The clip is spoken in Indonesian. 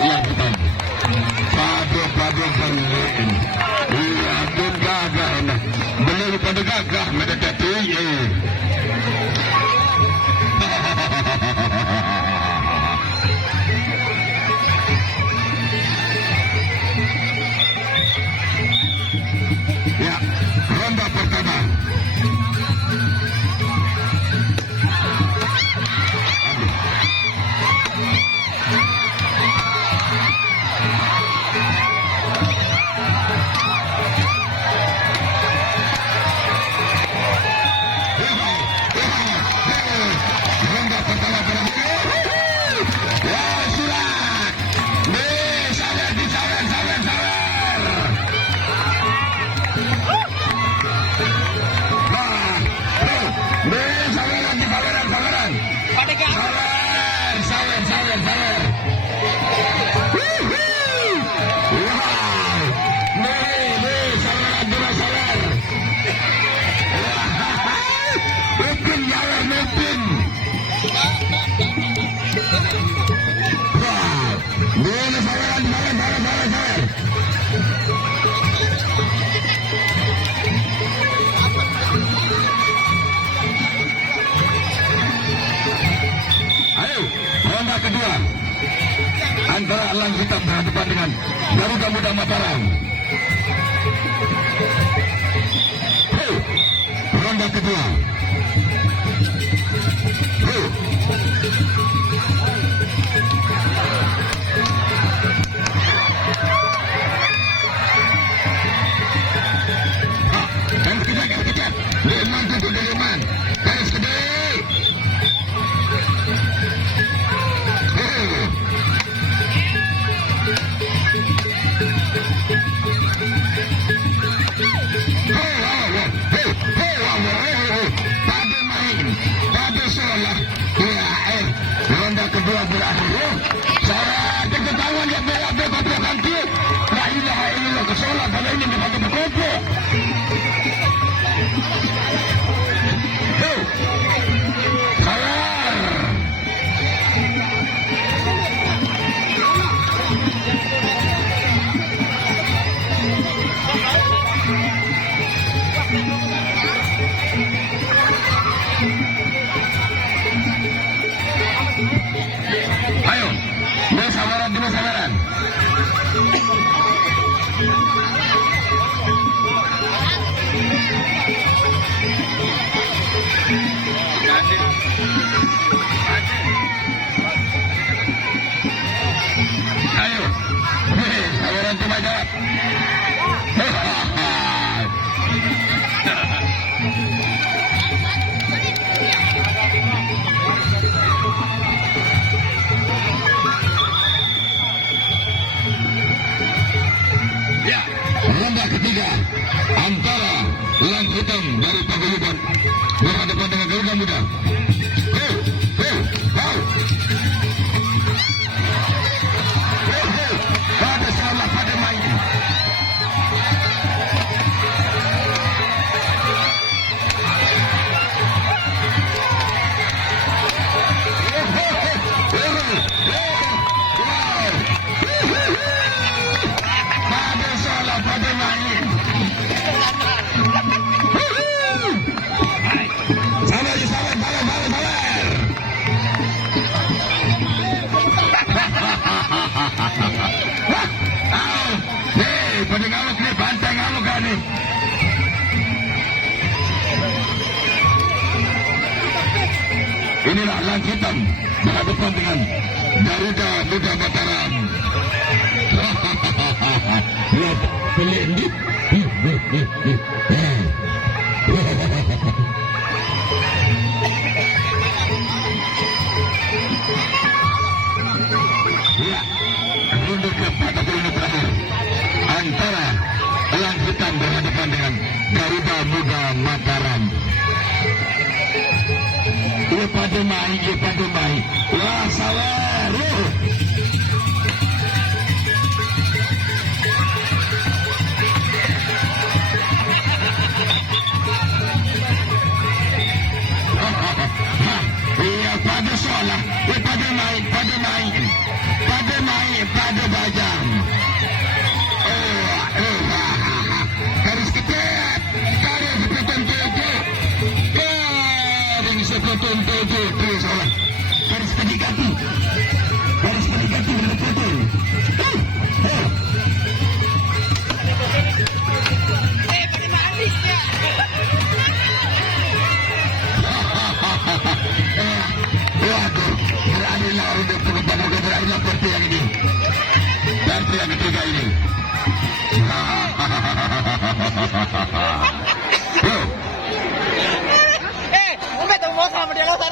yang hitam. Padu pengen. Iya, dan gagah enak. Belum pada gagah mendekati. Ya, ronda pertama. Kedua antara Elang Hitam berhadapan dengan Garuda Muda Mataram. Ronda kedua. Dan kejar. Leman tutup dari Leman. Garis gede. Ronda kedua berakhir. Cara ketahuan yang bela-bela koplo kanti. La ilaha illallah kesolat kalau ini dipakai koplo. Ayo, sabaran. Ayo, sabaran cuma jawab. Ronda ketiga antara Elang Hitam dari Paguyuban berhadapan dengan Garuda Muda. Pada salah pada main. Inilah Elang Hitam berhadapan dengan Garuda Muda Mataram. Lihat pelendit. Ya, ronde keempat atau ronde terakhir antara Elang Hitam berhadapan dengan Garuda Muda Mataram. Ia pada main. Wah, sabar. Iya, pada solah. Ia pada main. betul seolah. Garis pendekati betul. Waduh, beranilah untuk pengembangan beranilah seperti yang ini. Dan yang ketiga ini.我没等我他们这老三